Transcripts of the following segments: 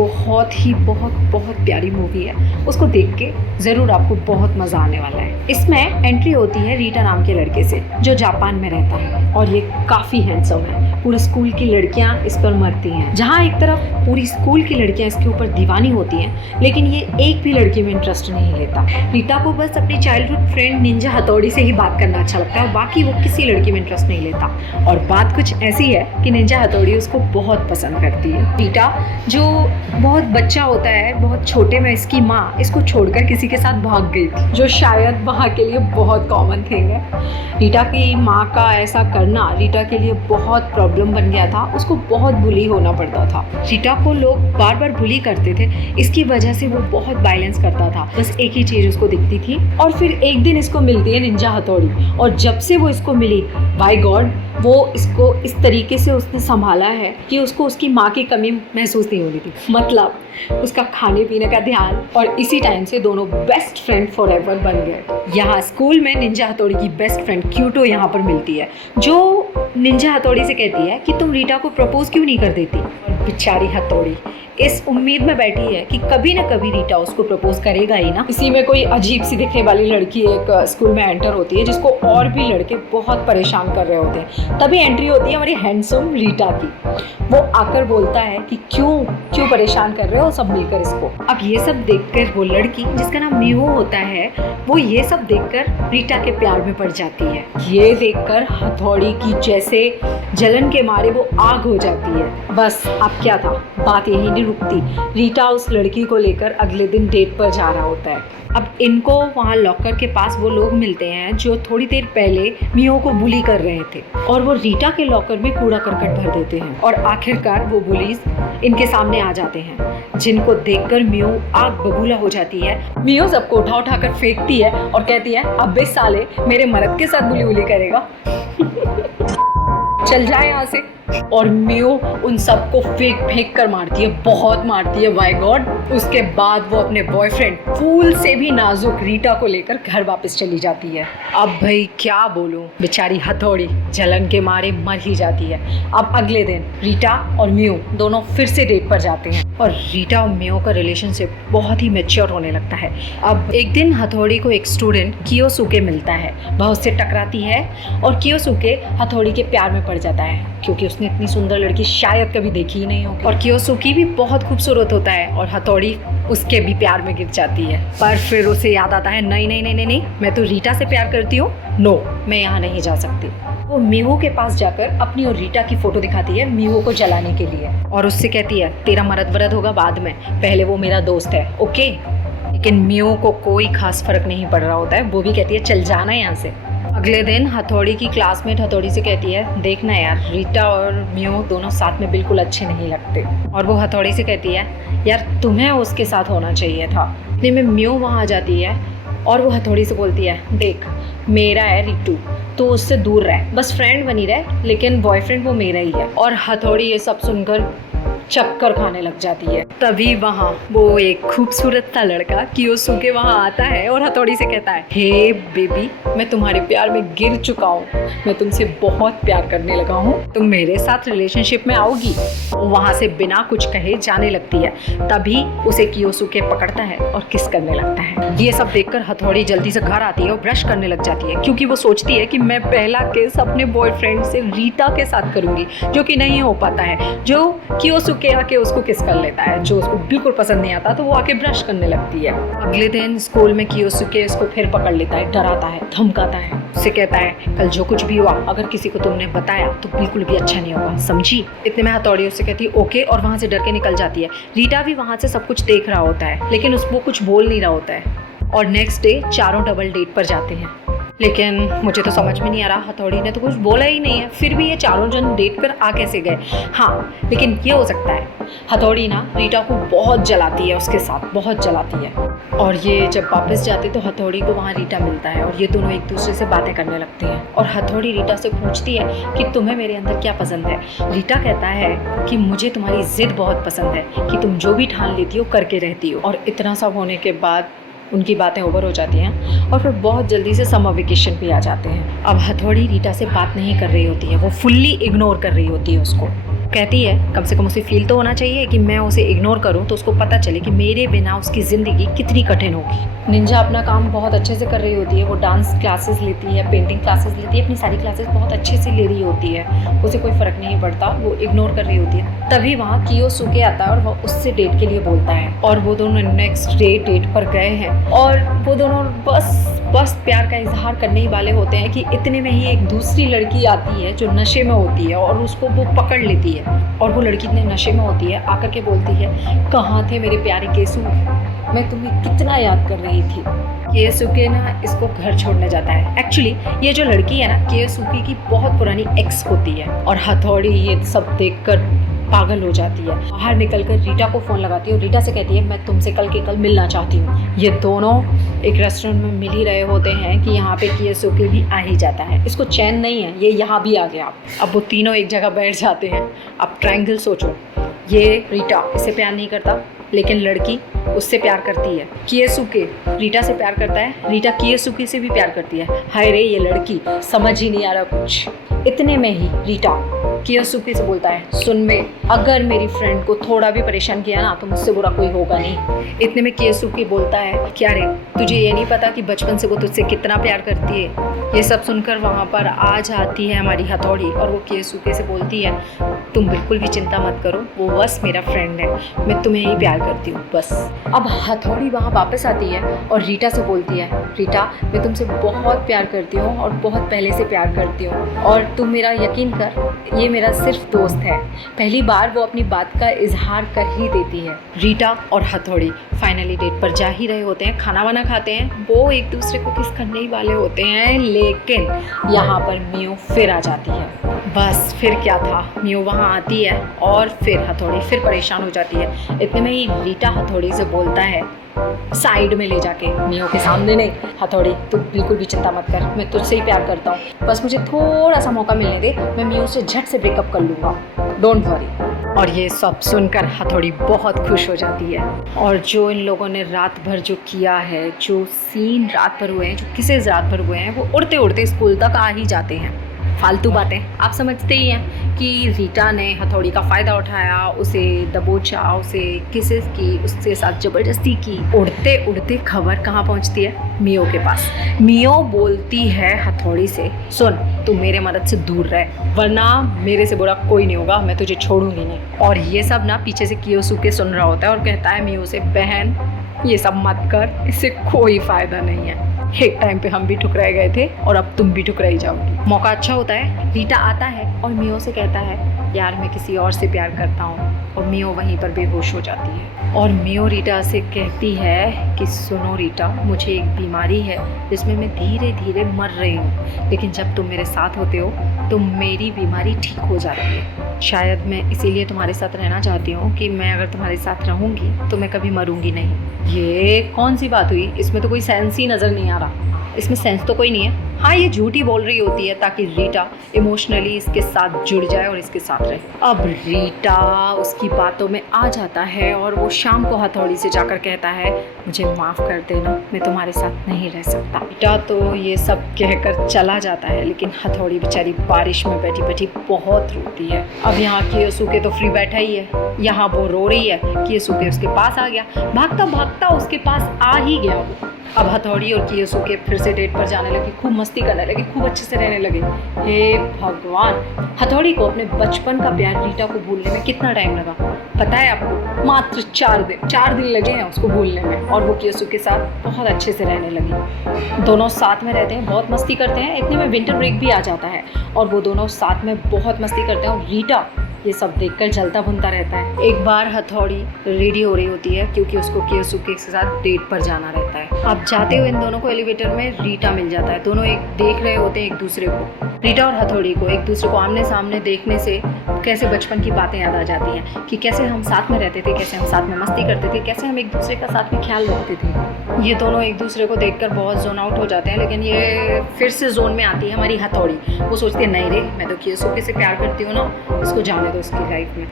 बहुत बहुत प्यारी मूवी है। उसको देख के ज़रूर आपको बहुत मज़ा आने वाला है। इसमें एंट्री होती है रीटा नाम के लड़के से जो जापान में रहता है और ये काफ़ी हैंडसम है। पूरे स्कूल की लड़कियां इस पर मरती हैं। जहाँ एक तरफ पूरी स्कूल की लड़कियां इसके ऊपर दीवानी होती हैं, लेकिन ये एक भी लड़की में इंटरेस्ट नहीं लेता। रीटा को बस अपनी चाइल्डहुड फ्रेंड निंजा हथौड़ी से ही बात करना अच्छा लगता है, बाकी वो किसी लड़की में इंटरेस्ट नहीं लेता। और बात कुछ ऐसी है कि निंजा हथौड़ी उसको बहुत पसंद करती है। रीटा जो बहुत बच्चा होता है, बहुत छोटे में इसकी माँ इसको छोड़कर किसी के साथ भाग गई थी, जो शायद वहाँ के लिए बहुत कॉमन थिंग है। रीटा की माँ का ऐसा करना रीटा के लिए बहुत प्रॉब्लम बन गया था। उसको बहुत बुली होना पड़ता था। रीटा को लोग बार बार बुली करते थे, इसकी वजह से वो बहुत वायलेंस करता था। बस एक ही चीज़ उसको दिखती थी। और फिर एक दिन इसको मिलती है निंजा हथौड़ी, और जब से वो इसको मिली, बाय गॉड, वो इसको इस तरीके से उसने संभाला है कि उसको उसकी माँ की कमी महसूस नहीं होती थी। मतलब उसका खाने पीने का ध्यान। और इसी टाइम से दोनों बेस्ट फ्रेंड फॉर एवर बन गए। यहाँ स्कूल में निंजा हथौड़ी की बेस्ट फ्रेंड क्यूटो यहाँ पर मिलती है, जो निंजा हथौड़ी से कहती है कि तुम रीटा को प्रपोज क्यों नहीं कर देती। और बेचारी हथौड़ी इस उम्मीद में बैठी है कि कभी ना कभी रीटा उसको प्रपोज करेगा ही ना। इसी में कोई अजीब सी दिखने वाली लड़की एक स्कूल में एंटर होती है, जिसको और भी लड़के बहुत परेशान कर रहे होते हैं। तभी एंट्री होती है हमारी हैंडसम रीटा की। वो आकर बोलता है कि क्यों परेशान कर रहे हो सब मिलकर इसको। अब ये सब देखकर वो लड़की, जिसका नाम मीहो होता है, वो ये सब देखकर रीटा के प्यार में पड़ जाती है। ये देखकर हथौड़ी की जैसे जलन के मारे वो आग हो जाती है। बस अब क्या था, बात यही नहीं रुकती। रीटा उस लड़की को लेकर अगले दिन डेट पर जा रहा होता है। अब इनको वहाँ लॉकर के पास वो लोग मिलते हैं जो थोड़ी देर पहले मीहो को बुली कर रहे थे, और वो रीटा के लॉकर में कूड़ा करकट भर देते हैं। और आखिरकार वो बुलीज इनके सामने आ जाते हैं, जिनको देखकर मीहो आग बबूला हो जाती है। मीहो सबको उठाकर फेंकती है और कहती है, अबे साले, मेरे मर्द के साथ बुली करेगा। चल जाए यहाँ से। और मीहो उन सबको फेंक कर मारती है, बहुत मारती है, बाय गॉड। उसके बाद वो अपने बॉयफ्रेंड फूल से भी नाजुक रीटा को लेकर घर वापस चली जाती है। अब भाई क्या बोलूं, बेचारी हथौड़ी जलन के मारे मर ही जाती है। अब अगले दिन रीटा और मीहो दोनों फिर से डेट पर जाते हैं, और रीटा और मीहो का रिलेशनशिप बहुत ही मैच्योर होने लगता है। अब एक दिन हथौड़ी को एक स्टूडेंट कियोसुके मिलता है। वह उससे टकराती है और कियोसुके हथौड़ी के प्यार में पड़ जाता है, क्योंकि उसने इतनी सुंदर लड़की शायद कभी देखी ही नहीं होगी। और कियोसुके भी बहुत खूबसूरत होता है, और हथौड़ी उसके भी प्यार में गिर जाती है। पर फिर उसे याद आता है, नहीं, मैं तो रीटा से प्यार करती हूँ, नो, मैं यहाँ नहीं जा सकती। वो मीहो के पास जाकर अपनी और रीटा की फोटो दिखाती है मीहो को जलाने के लिए, और उससे कहती है, तेरा मर्द वरद होगा बाद में, पहले वो मेरा दोस्त है, ओके। लेकिन मीहो को कोई खास फर्क नहीं पड़ रहा होता है। वो भी कहती है, चल जाना यहाँ से। अगले दिन हथौड़ी की क्लासमेट हथौड़ी से कहती है, देखना यार, रीटा और मीहो दोनों साथ में बिल्कुल अच्छे नहीं लगते। और वो हथौड़ी से कहती है, यार तुम्हें उसके साथ होना चाहिए था। इतने में मीहो वहाँ आ जाती है और वो हथौड़ी से बोलती है, देख, मेरा है रीटू, तो उससे दूर रह, बस फ्रेंड बनी रहे, लेकिन बॉयफ्रेंड वो मेरा ही है। और हथौड़ी ये सब सुनकर चक्कर खाने लग जाती है। तभी वहाँ वो एक खूबसूरत सा लड़का कियोसुके वहाँ आता है और हथौड़ी से कहता है, हे बेबी, मैं तुम्हारे प्यार में गिर चुका हूँ, मैं तुमसे बहुत प्यार करने लगा हूँ, तुम मेरे साथ रिलेशनशिप में आओगी। वो वहाँ से बिना कुछ कहे जाने लगती है। तभी उसे कियोसुके पकड़ता है और किस करने लगता है। ये सब देखकर हथौड़ी जल्दी से घर आती है और ब्रश करने लग जाती है, क्योंकि वो सोचती है कि मैं पहला किस अपने बॉयफ्रेंड से रीटा के साथ करूँगी, जो कि नहीं हो पाता है। जो कियोसुके आके उसको किस कर लेता है, जो उसको बिल्कुल पसंद नहीं आता, तो वो आके ब्रश करने लगती है। अगले दिन स्कूल में कियोसुके इसको फिर पकड़ लेता है, डराता है, धमकाता है, उससे कहता है, कल जो कुछ भी हुआ अगर किसी को तुमने बताया तो बिल्कुल भी अच्छा नहीं होगा, समझी। इतने में हथौड़ी उससे कहती है, ओके, और वहाँ से डर के निकल जाती है। रीटा भी वहाँ से सब कुछ देख रहा होता है, लेकिन वो कुछ बोल नहीं रहा होता है। और नेक्स्ट डे चारों डबल डेट पर जाते हैं। लेकिन मुझे तो समझ में नहीं आ रहा, हथौड़ी ने तो कुछ बोला ही नहीं है, फिर भी ये चारों जन डेट पर आ कैसे गए। हाँ, लेकिन ये हो सकता है, हथौड़ी ना रीटा को बहुत जलाती है, उसके साथ बहुत जलाती है। और ये जब वापस जाते तो हथौड़ी को वहाँ रीटा मिलता है, और ये दोनों एक दूसरे से बातें करने लगते हैं। और हथौड़ी रीटा से पूछती है कि तुम्हें मेरे अंदर क्या पसंद है। रीटा कहता है कि मुझे तुम्हारी जिद बहुत पसंद है, कि तुम जो भी ठान लेती हो करके रहती हो। और इतना सब होने के बाद उनकी बातें ओवर हो जाती हैं, और फिर बहुत जल्दी से समर वेकेशन भी आ जाते हैं। अब हथौड़ी रीटा से बात नहीं कर रही होती है, वो फुल्ली इग्नोर कर रही होती है उसको। कहती है कम से कम उसे फील तो होना चाहिए कि मैं उसे इग्नोर करूं तो उसको पता चले कि मेरे बिना उसकी ज़िंदगी कितनी कठिन होगी। निंजा अपना काम बहुत अच्छे से कर रही होती है। वो डांस क्लासेस लेती है, पेंटिंग क्लासेस लेती है, अपनी सारी क्लासेस बहुत अच्छे से ले रही होती है। उसे कोई फ़र्क नहीं पड़ता, वो इग्नोर कर रही होती है। तभी वहाँ कियोसुके आता है और वह उससे डेट के लिए बोलता है और वो दोनों नेक्स्ट डे डेट पर गए हैं और वो दोनों बस प्यार का इजहार करने ही वाले होते हैं कि इतने में ही एक दूसरी लड़की आती है जो नशे में होती है और उसको वो पकड़ लेती है। और वो लड़की इतने नशे में होती है, आकर के बोलती है, कहाँ थे मेरे प्यारे केसु, मैं तुम्हें कितना याद कर रही थी। केसुके ना इसको घर छोड़ने जाता है। एक्चुअली ये जो लड़की है ना, केसुके की बहुत पुरानी एक्स होती है और हथौड़ी ये सब देखकर पागल हो जाती है। बाहर निकलकर रीटा को फ़ोन लगाती है और रीटा से कहती है, मैं तुमसे कल के कल मिलना चाहती हूँ। ये दोनों एक रेस्टोरेंट में मिल ही रहे होते हैं कि यहाँ पे कियोसुके भी आ ही जाता है। इसको चैन नहीं है, ये यहाँ भी आ गया। अब वो तीनों एक जगह बैठ जाते हैं। अब ट्रायंगल सोचो, ये रीटा इससे प्यार नहीं करता लेकिन लड़की उससे प्यार करती है। कियोसुके रीटा से प्यार करता है, रीटा कियोसुके से भी प्यार करती है। हाय रे ये लड़की, समझ ही नहीं आ रहा कुछ। इतने में ही रीटा कियोसुके से बोलता है, सुन में, अगर मेरी फ्रेंड को थोड़ा भी परेशान किया ना तो मुझसे बुरा कोई होगा नहीं। इतने में कियोसुके बोलता है, क्या रे तुझे ये नहीं पता कि बचपन से वो तुझसे कितना प्यार करती है। ये सब सुनकर वहाँ पर आ जाती है हमारी हथौड़ी और वो कियोसुके से बोलती है, तुम बिल्कुल भी चिंता मत करो, वो बस मेरा फ्रेंड है, मैं तुम्हें ही प्यार करती हूँ बस। अब हथौड़ी वहाँ वापस आती है और रीटा से बोलती है, रीटा मैं तुमसे बहुत प्यार करती हूँ और बहुत पहले से प्यार करती हूँ और तुम मेरा यकीन कर, ये मेरा सिर्फ दोस्त है। पहली बार वो अपनी बात का इजहार कर ही देती है। रीटा और हथौड़ी फाइनली डेट पर जा ही रहे होते हैं, खाना वाना खाते हैं, वो एक दूसरे को किस करने ही वाले होते हैं, लेकिन यहाँ पर मियो फिर आ जाती है। बस फिर क्या था, मियो वहाँ आती है और फिर हथौड़ी फिर परेशान हो जाती है। इतने में ही रीटा हथौड़ी से बोलता है, साइड में ले जाके, मियो के सामने नहीं, हथौड़ी तू बिल्कुल भी चिंता मत कर, मैं तुझसे ही प्यार करता हूँ, बस मुझे थोड़ा सा मौका मिलने दे, मैं मियो से झट से ब्रेकअप कर लूँगा, डोंट वरी। और ये सब सुनकर हथौड़ी बहुत खुश हो जाती है। और जो इन लोगों ने रात भर जो किया है, जो सीन रात भर हुए हैं, जो किसे रात भर हुए हैं, वो उड़ते उड़ते स्कूल तक आ ही जाते हैं। फालतू बातें आप समझते ही हैं कि रीटा ने हथौड़ी का फ़ायदा उठाया, उसे दबोचा, उसे किसेस की, उसके साथ ज़बरदस्ती की। उड़ते उड़ते खबर कहाँ पहुँचती है, मियो के पास। मियो बोलती है हथौड़ी से, सुन तू मेरे मदद से दूर रह, वरना मेरे से बुरा कोई नहीं होगा, मैं तुझे छोड़ूंगी नहीं। और ये सब ना पीछे से कियोसुके सुन रहा होता है और कहता है मियो से, बहन ये सब मत कर, इससे कोई फ़ायदा नहीं है, एक टाइम पे हम भी ठुकराए गए थे और अब तुम भी ठुकराई जाओगी। मौका अच्छा होता है, रीटा आता है और मियो से कहता है, यार मैं किसी और से प्यार करता हूँ, और मियो वहीं पर बेहोश हो जाती है। और मियो रीटा से कहती है कि सुनो रीटा, मुझे एक बीमारी है जिसमें मैं धीरे धीरे मर रही हूँ, लेकिन जब तुम मेरे साथ होते हो तो मेरी बीमारी ठीक हो जाती है। शायद मैं इसीलिए तुम्हारे साथ रहना चाहती हूँ कि मैं अगर तुम्हारे साथ रहूँगी तो मैं कभी मरूँगी नहीं। ये कौन सी बात हुई, इसमें तो कोई सेंस ही नज़र नहीं आ रहा, इसमें सेंस तो कोई नहीं है। हाँ ये झूठी बोल रही होती है ताकि रीटा इमोशनली इसके साथ जुड़ जाए और इसके साथ रहे। अब रीटा उसकी बातों में आ जाता है और वो शाम को हथौड़ी से जाकर कहता है, मुझे माफ़ कर देना, मैं तुम्हारे साथ नहीं रह सकता। रीटा तो ये सब कहकर चला जाता है, लेकिन हथौड़ी बेचारी बारिश में बैठी बैठी बहुत रोती है। अब यहाँ कियोसुके तो फ्री बैठा ही है, यहाँ वो रो रही है, कियोसुके उसके पास आ गया, भागता भागता उसके पास आ ही गया वो। अब हथौड़ी और कियोसुके फिर से डेट पर जाने लगे, खूब मस्ती करने लगे, खूब अच्छे से रहने लगे। हे भगवान, हथौड़ी को अपने बचपन का प्यार रीटा को भूलने में कितना टाइम लगा पता है आपको? मात्र 4 दिन लगे हैं उसको भूलने में, और वो कियोसुके के साथ बहुत अच्छे से रहने लगी। दोनों साथ में रहते हैं, बहुत मस्ती करते हैं। इतने में विंटर ब्रेक भी आ जाता है और वो दोनों साथ में बहुत मस्ती करते हैं और रीटा ये सब देखकर जलता भुनता रहता है। एक बार हथौड़ी रेडी हो रही होती है क्योंकि उसको कियोसुके के साथ डेट पर जाना रहता है। अब जाते हुए इन दोनों को एलिवेटर में रीटा मिल जाता है। दोनों एक देख रहे होते हैं एक दूसरे को। रीटा और हथौड़ी को एक दूसरे को आमने सामने देखने से कैसे बचपन की बातें याद आ जाती हैं कि कैसे हम साथ में रहते थे, कैसे हम साथ में मस्ती करते थे, कैसे हम एक दूसरे का साथ में ख्याल रखते थे। ये दोनों एक दूसरे को देखकर बहुत जोन आउट हो जाते हैं, लेकिन ये फिर से जोन में आती है हमारी हथौड़ी। वो सोचती है, नहीं रे, मैं तो कियोसुके से प्यार करती हूँ ना, उसको जाने दो उसकी लाइफ में।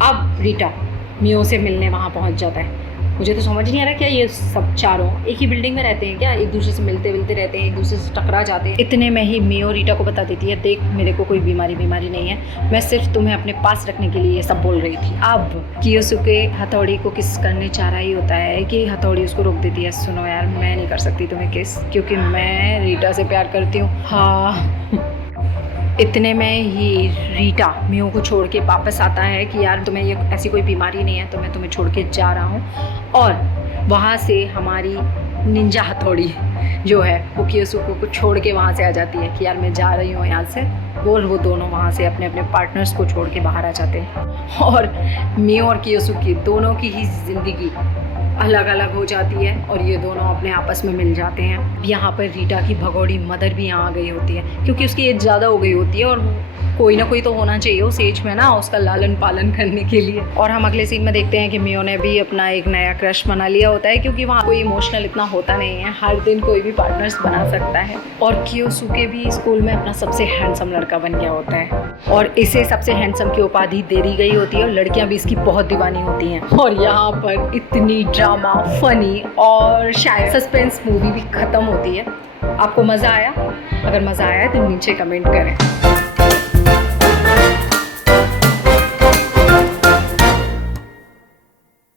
अब रीटा मियो से मिलने वहाँ पहुँच जाता है। मुझे तो समझ नहीं आ रहा क्या ये सब चारों एक ही बिल्डिंग में रहते हैं क्या, एक दूसरे से मिलते मिलते रहते हैं, एक दूसरे से टकरा जाते हैं। इतने में ही मियो रीटा को बता देती है, देख मेरे को कोई बीमारी नहीं है, मैं सिर्फ तुम्हें अपने पास रखने के लिए ये सब बोल रही थी। अब कियोसुके हथौड़ी को किस करने चाह रहा ही होता है कि हथौड़ी उसको रोक देती है, सुनो यार मैं नहीं कर सकती तुम्हें किस, क्योंकि मैं रीटा से प्यार करती हूँ। हाँ इतने में ही रीटा मियो को छोड़ के वापस आता है कि यार तुम्हें ये ऐसी कोई बीमारी नहीं है तो मैं तुम्हें छोड़ के जा रहा हूँ। और वहाँ से हमारी निंजा हथौड़ी जो है वो कियोसुके को छोड़ के वहाँ से आ जाती है कि यार मैं जा रही हूँ यहाँ से। वो दोनों वहाँ से अपने अपने पार्टनर्स को छोड़ के बाहर आ जाते हैं और मियो और कियोसुके दोनों की ही ज़िंदगी अलग अलग हो जाती है और ये दोनों अपने आपस में मिल जाते हैं। यहाँ पर रीटा की भगोड़ी मदर भी यहाँ आ गई होती है क्योंकि उसकी एज ज़्यादा हो गई होती है और कोई ना कोई तो होना चाहिए उस एज में ना उसका लालन पालन करने के लिए। और हम अगले सीन में देखते हैं कि मियो ने भी अपना एक नया क्रश बना लिया होता है क्योंकि वहाँ कोई इमोशनल इतना होता नहीं है, हर दिन कोई भी पार्टनर्स बना सकता है। और कियोसुके भी स्कूल में अपना सबसे हैंडसम लड़का बन गया होता है और इसे सबसे हैंडसम की उपाधि दे दी गई होती है और लड़कियाँ भी इसकी बहुत दीवानी होती हैं। और यहाँ पर इतनी ड्रामा, फनी और शायद सस्पेंस मूवी भी ख़त्म होती है। आपको मज़ा आया? अगर मज़ा आया तो नीचे कमेंट करें।